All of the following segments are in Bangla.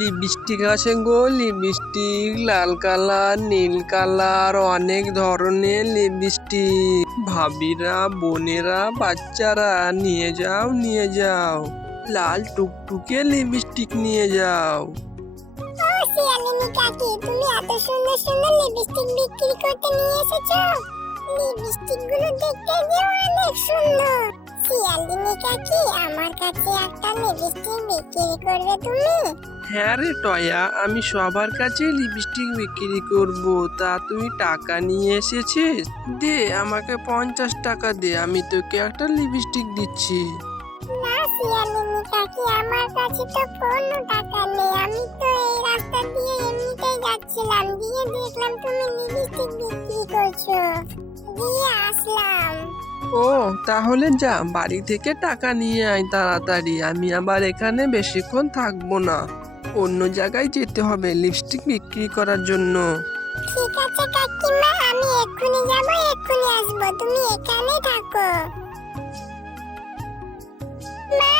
লিপস্টিক আছে গো, লিপস্টিক লাল কালার, নীল কালার, অনেক ধরনের লিপস্টিক। ভাবিরা, বোনেরা, বাচ্চারা, নিয়ে যাও নিয়ে যাও। লাল টুকটুকে লিপস্টিক নিয়ে যাও। লিপস্টিকগুলো দেখতে অনেক সুন্দর। শিয়ালিনী কাকি আমার কাছে একটা লিপস্টিক বিক্রি করবে তুমি? হ্যাঁ রে টয়া আমি সবার কাছে লিপস্টিক বিক্রি করব। তা তুই টাকা নিয়ে এসেছিস? দে আমাকে পঞ্চাশ টাকা দে আমি তোকে একটা লিপস্টিক দিচ্ছি। না শিয়ালিনী কাকি আমার কাছে তো কোনো টাকা নেই। আমি তো এই রাস্তা দিয়ে এমনিতেই যাচ্ছিলাম। দিয়ে দেখলাম তুমি লিপস্টিক বিক্রি করছ। দিয়ে আসলাম। ও, তাহলে যা, বাড়ি থেকে টাকা নিয়ে আয় তাড়াতাড়ি। আমি আবার এখানে বেশিক্ষণ থাকব না। অন্য জায়গায় যেতে হবে লিপস্টিক বিক্রি করার জন্য। ঠিক আছে কাকিমা, আমি এক্ষুনি যাব, এক্ষুনি আসব। তুমি এখানে থাকো। মা,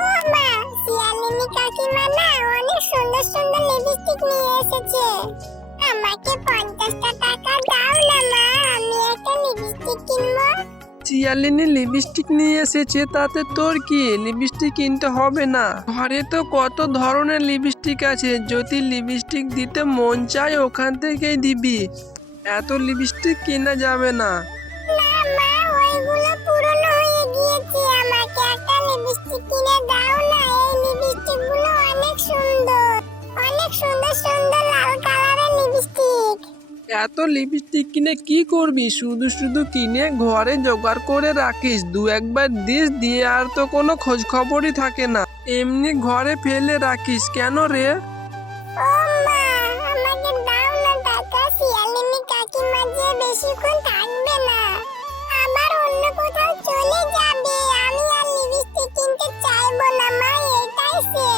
ও মা কাকিমা না, অনেক সুন্দর সুন্দর লিপস্টিক নিয়ে এসেছে। আমাকে পঞ্চাশটা টাকা চিয়ালিনী লিপস্টিক নিয়ে এসেছে, তাতে তোর কি? লিপস্টিক কিনতে হবে না। ঘরে তো কত ধরনের লিপস্টিক আছে, যদি লিপস্টিক দিতে মন চায় ওখান থেকেই দিবি। এত লিপস্টিক কেনা যাবে না। এত লিপস্টিক কিনে কি করবি? শুধু শুধু কিনে ঘরে জোগাড় করে রাখিস। দু একবার দিস, দিয়ে আর তো কোনো খোঁজ খবরই থাকে না। এমনি ঘরে ফেলে রাখিস। কেন রে? চলে যাবে। আমি আর লিপস্টিক কিনতে চাইব না, মা। এটাই শেষ।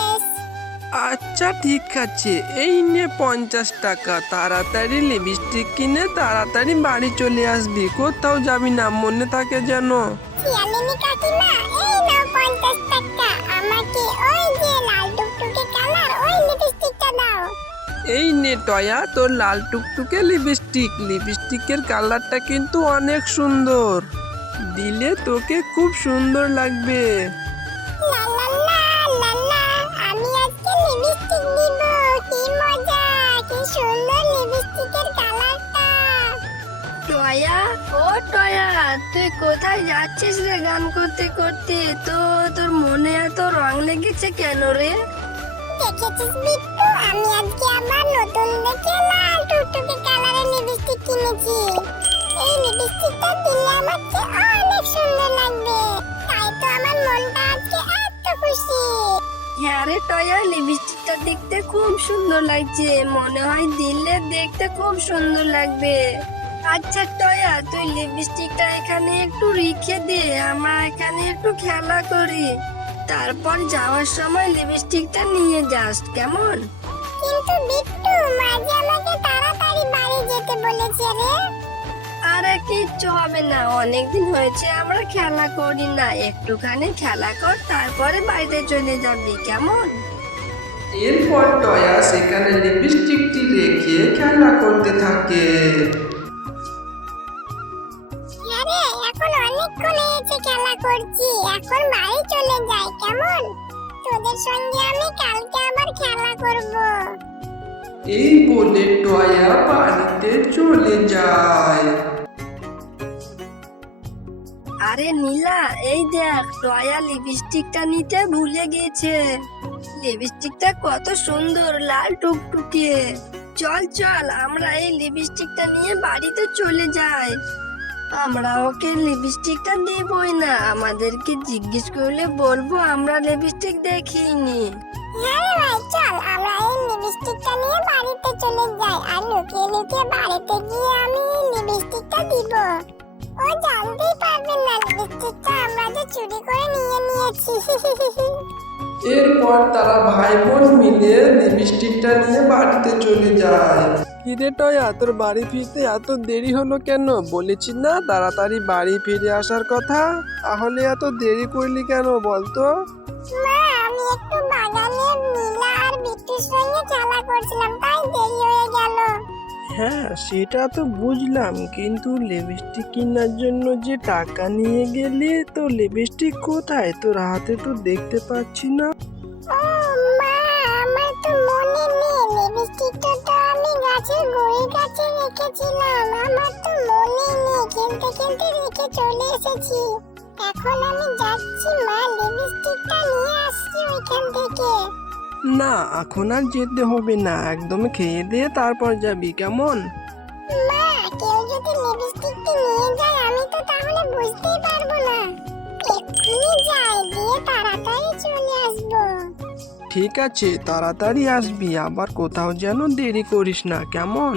আচ্ছা ঠিক আছে। এই নে পঞ্চাশ টাকা। তাড়াতাড়ি লিপস্টিক কিনে তাড়াতাড়ি বাড়ি চলে আসবি। কোথাও যাবি না মনে থাকে যেন। শিয়ালিনী কাকিমা এই নাও পঞ্চাশ টাকা। আমাকে ওই যে লাল টুকটুকে কালার ওই লিপস্টিকটা দাও। এই নে টয়া তোর লাল টুকটুকে লিপস্টিক। লিপস্টিকের কালারটা কিন্তু অনেক সুন্দর। দিলে তোকে খুব সুন্দর লাগবে। টয়া তুই কোথায় যাচ্ছিস রে গান করতে করতে? তো তোর মনে এত রং লেগেছে কেন রে? দেখেছিস বিট্টু আমি আজকে আবার নতুন দেখে লাল টুকটুকে কালারের লিপস্টিক কিনেছি। এই লিপস্টিকটা দিলে আমাকে অনেক সুন্দর লাগবে। তাই তো আমার মনটা আজকে এত খুশি। হ্যাঁ রে টয়া লিপস্টিকটা দেখতে খুব সুন্দর লাগছে। মনে হয় দিলে দেখতে খুব সুন্দর লাগবে। আচ্ছা টয়া তুই লিপস্টিকটা এখানে একটু রেখে দে আমরা এখানে একটু খেলা করি। তারপর যাওয়ার সময় লিপস্টিকটা নিয়ে যাস কেমন? কিন্তু বিট্টু মাঝে আমাকে তাড়াতাড়ি বাড়ি যেতে বলেছে রে। আরে কিচ্ছু হবে না অনেকদিন হয়েছে আমরা খেলা করি না। একটুখানি খেলা কর তারপরে বাড়িতে চলে যাবি কেমন? এরপর টয়া সেখানে লিপস্টিকটি রেখে খেলা করতে থাকে। করছি এখন বাড়ি চলে যাই কেমন? তোদের সঙ্গে আমি কালকে আবার খেলা করব। এই বলে টয়া বাড়িতে চলে যায়। আরে নীলা এই দেখ টয়া লিপস্টিকটা নিতে ভুলে গেছে। লিপস্টিকটা কত সুন্দর লাল টুকটুকে। চল চল আমরা এই লিপস্টিকটা নিয়ে বাড়িতে চলে যাই। আমরা ওকে লিপস্টিকটা দেবই না? আমাদেরকে জিজ্ঞেস করলে বলব আমরা লিপস্টিক দেখিনি। হ্যাঁ ভাই চল আমরা এই লিপস্টিকটা নিয়ে বাড়িতে চলে যাই। আর লুকিয়ে লুকিয়ে বাড়িতে গিয়ে আমি লিপস্টিকটা দিব। ও জানতেই পারবে না লিপস্টিকটা আমরা যে চুরি করে নিয়ে নিয়েছি। এরপর তারা ভাই বোন মিলে লিপস্টিকটা নিয়ে বাড়িতে চলে যায়। কিরে টয়া তোর বাড়ি ফিরতে এত দেরি হলো কেন? বলেছি না তাড়াতাড়ি বাড়ি ফিরে আসার কথা? তাহলে এত দেরি করলি কেন বলতো? মা আমি একটু বাগানে নীলা আর বিট্টুর সঙ্গে খেলা করছিলাম তাই দেরি হয়ে গেল। হ্যাঁ সেটা তো বুঝলাম কিন্তু লিপস্টিক কেনার জন্য যে টাকা নিয়ে গেলি তো লিপস্টিক কোথায়? তোর হাতে তো দেখতে পাচ্ছি না। রেখেছিলাম আমার তো মনে নেই খেলতে খেলতে রেখে চলে এসেছি। এখন আমি যাচ্ছি মা লিপস্টিকটা নিয়ে আসছি ওইখান থেকে। না এখন আর যেতে হবে না একদম খেয়ে দিয়ে তারপর যাবি কেমন? মা কেউ যদি লিপস্টিকটি নিয়ে যায় আমি তো তাহলে বুঝতেই পারব না। এক্ষুনি যাই দিয়ে তাড়াতাড়ি চলে আসব। ঠিক আছে তাড়াতাড়ি আসবি আবার কোথাও যেন দেরি করিস না কেমন?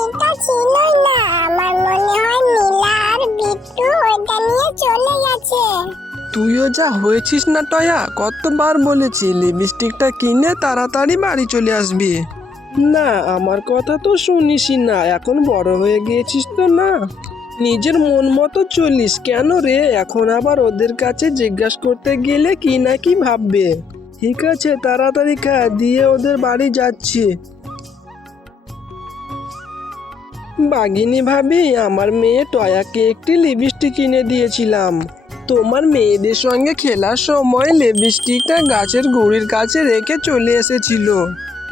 লিপস্টিকটা ছিলই না। আমার মনে হয় নীলা আর বিট্টু ওইটা নিয়ে চলে গেছে। তুইও যা হয়েছিস না টয়া, কতবার বলেছি লিপস্টিকটা কিনে তাড়াতাড়ি বাড়ি চলে আসবি। না, আমার কথা তো শুনিসই না, এখন বড় হয়ে গিয়েছিস তো না। নিজের মন মতো চলিস, কেন রে? এখন আবার ওদের কাছে জিজ্ঞাসা করতে গেলে কি না কি ভাববে? ঠিক আছে, তাড়াতাড়ি খা, দিয়ে ওদের বাড়ি যাচ্ছি। বাঘিনী ভাবি, আমার মেয়ে টয়াকে একটি লিপস্টিক কিনে দিয়েছিলাম। তোমার মেয়েদের সঙ্গে খেলার সময় লিপস্টিকটা গাছের গুড়ির কাছে রেখে চলে এসেছিল।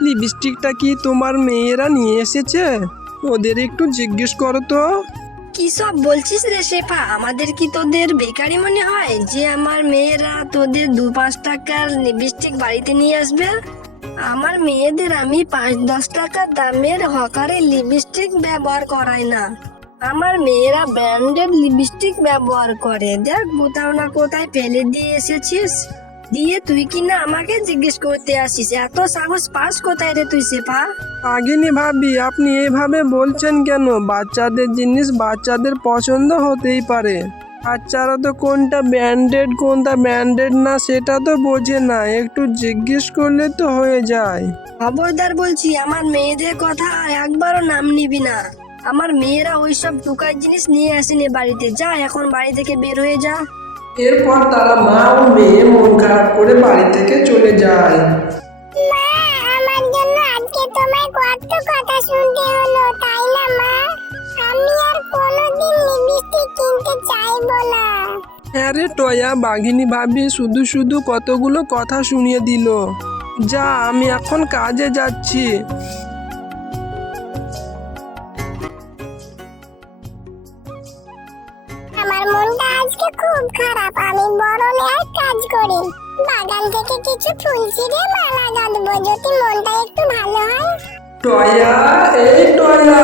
লিপস্টিকটা কি তোমার মেয়েরা নিয়ে এসেছে? ওদের একটু জিজ্ঞেস করো তো। কি সব বলছিস রে শেফা? আমাদের কি তোদের বেকারি মনে হয় যে আমার মেয়েরা তোদের দু পাঁচ টাকার লিপস্টিক বাড়িতে নিয়ে আসবে? আমার মেয়েদের আমি পাঁচ দশ টাকা দামের হকারের লিপস্টিক ব্যবহার করাই না। আমার মেয়েরা ব্র্যান্ডেড লিপস্টিক ব্যবহার করে। দেখ, কোথাও না কোথায় ফেলে দিয়ে এসেছিস। দিয়ে তুই কি না আমাকে জিজ্ঞেস করতে আসিস? এত সাহস পাস কোথায় রে তুই শেফা? আগিনী ভাবি, আপনি এভাবে বলছেন কেন? বাচ্চাদের জিনিস বাচ্চাদের পছন্দ হতেই পারে। বাচ্চারা তো কোনটা ব্র্যান্ডেড কোনটা ব্র্যান্ডেড না সেটা তো বোঝে না। একটু জিজ্ঞেস করলে তো হয়ে যায়। খবরদার বলছি আমার মেয়েদের কথা একবারও নাম নিবি না। আমার মেয়েরা ওইসব টুকার জিনিস নিয়ে আসেনি বাড়িতে। যা এখন বাড়ি থেকে বের হয়ে যা। এরপর তারা মা ও মেয়ে মন খারাপ করে বাড়ি থেকে চলে যায়। মা আমার জন্য আজকে তোমায় কত হ্যাঁ রে টয়া বাঘিনী ভাবি শুধু শুধু কতগুলো কথা শুনিয়ে দিল। যা আমি এখন কাজে যাচ্ছি। আমার মনটা আজকে খুব খারাপ আমি বরণে আর কাজ করি। বাগান থেকে কিছু ফুল ছিঁড়ে মালা গাঁথবো যদি মনটা একটু ভালো হয়। টয়া এই টয়া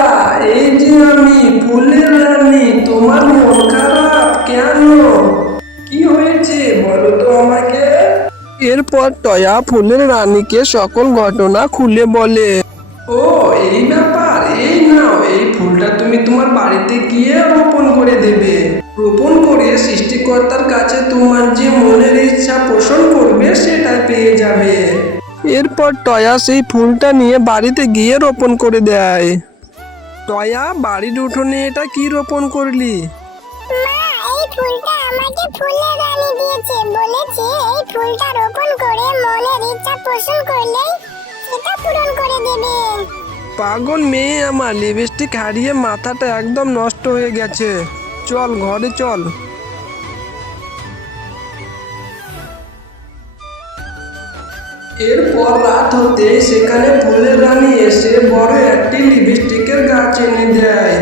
এই যে আমি ফুলের রানী তোমার মন খারাপ? কেন? কি হয়েছে বলো তো আমাকে? এরপর টয়া ফুলের রানীকে সকল ঘটনা খুলে বলে। ও এই ব্যাপার এই নাও এই ফুলটা তুমি তোমার বাড়িতে গিয়ে রোপণ করে দেবে। রোপণ করে সৃষ্টিকর্তার কাছে তোমার যে মনের ইচ্ছা পোষণ করবে সেটা পেয়ে যাবে। এরপর টয়া সেই ফুলটা নিয়ে বাড়িতে গিয়ে রোপণ করে দেয়। টয়া বাড়ির উঠোনে এটা কি রোপণ করলি? ফুলটা আমাকে ফুলের রানী দিয়েছে। বলেছে, এই ফুলটা রোপণ করে মনের ইচ্ছা পোষণ পূরণ করে দেবে। পাগল মেয়ে আমার, লিপস্টিক হারিয়ে মাথাটা একদম নষ্ট হয়ে গেছে। চল, ঘরে চল। এরপর রাত হতে সেখানে ফুলের রানী এসে বড় একটি লিপস্টিকের গাছ এনে দেয়।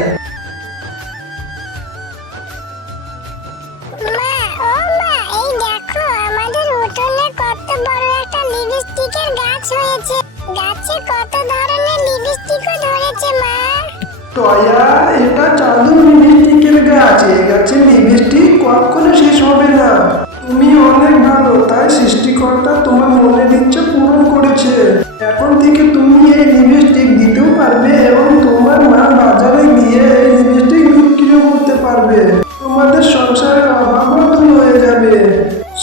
টয়া এটা জাদু লিপস্টিকের গাছ এই গাছের লিপস্টিক কখনো শেষ হবে না। তুমি অনেক ভালো, তাই সৃষ্টিকর্তা তোমার মনের ইচ্ছা পূরণ করেছে। এখন থেকে তুমি এই লিপস্টিক দিতেও পারবে এবং তোমার মা বাজারে গিয়ে এই লিপস্টিক বিক্রিও করতে পারবে। তোমাদের সংসারের অভাবও হয়ে যাবে।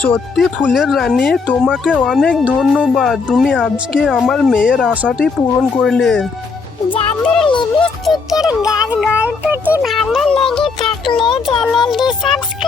সত্যি ফুলের রানী, তোমাকে অনেক ধন্যবাদ। তুমি আজকে আমার মেয়ের আশাটি পূরণ করলে। গাছ গল্পটি ভালো লেগে থাকলে চ্যানেলটি সাবস্ক্রাইব